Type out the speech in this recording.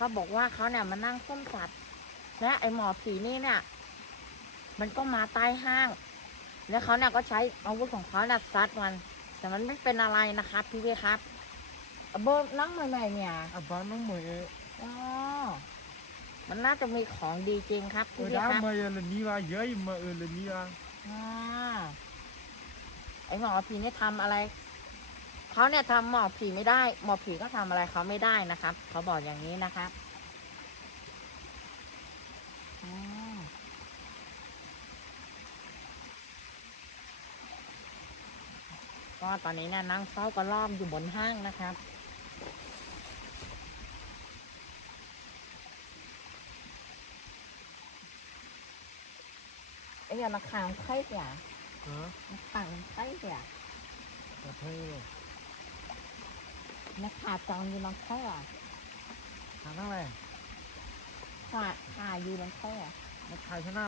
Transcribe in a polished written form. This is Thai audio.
เขาบอกว่าเขาเนี่ยมานั่งส้มสัตว์และไอหมอผีนี่เนี่ยมันก็มาใต้ห้างแล้วเขาเนี่ยก็ใช้อาวุธของเขาเนี่ยซัดมันแต่มันไม่เป็นอะไรนะครับพี่ครับเบอร์นั่งใหม่ๆเนี่ยบ้านน้องเหมยอ๋อมันน่าจะมีของดีจริงครับพี่ด้าครับเหมยเลยนี่ว่าเยอะมาเลยนี่ว่าอ่าไอหมอผีนี่ทำอะไรเขาเนี่ยทำหมอผีไม่ได้หมอผีก็ทำอะไรเขาไม่ได้นะครับเขาบอกอย่างนี้นะครับอืมก็ตอนนี้เนี่ยนั่งเฝ้ากระรอกอยู่บนห้างนะครับไอ้ยานักข่าวไข่เสียนักข่าวไข่เสียประเทศนักข่าวจองอยู่นักไข่อ่ะทางนั่นแหละข่าวอยู่นักไข่อ่ะมาถ่ายชนะ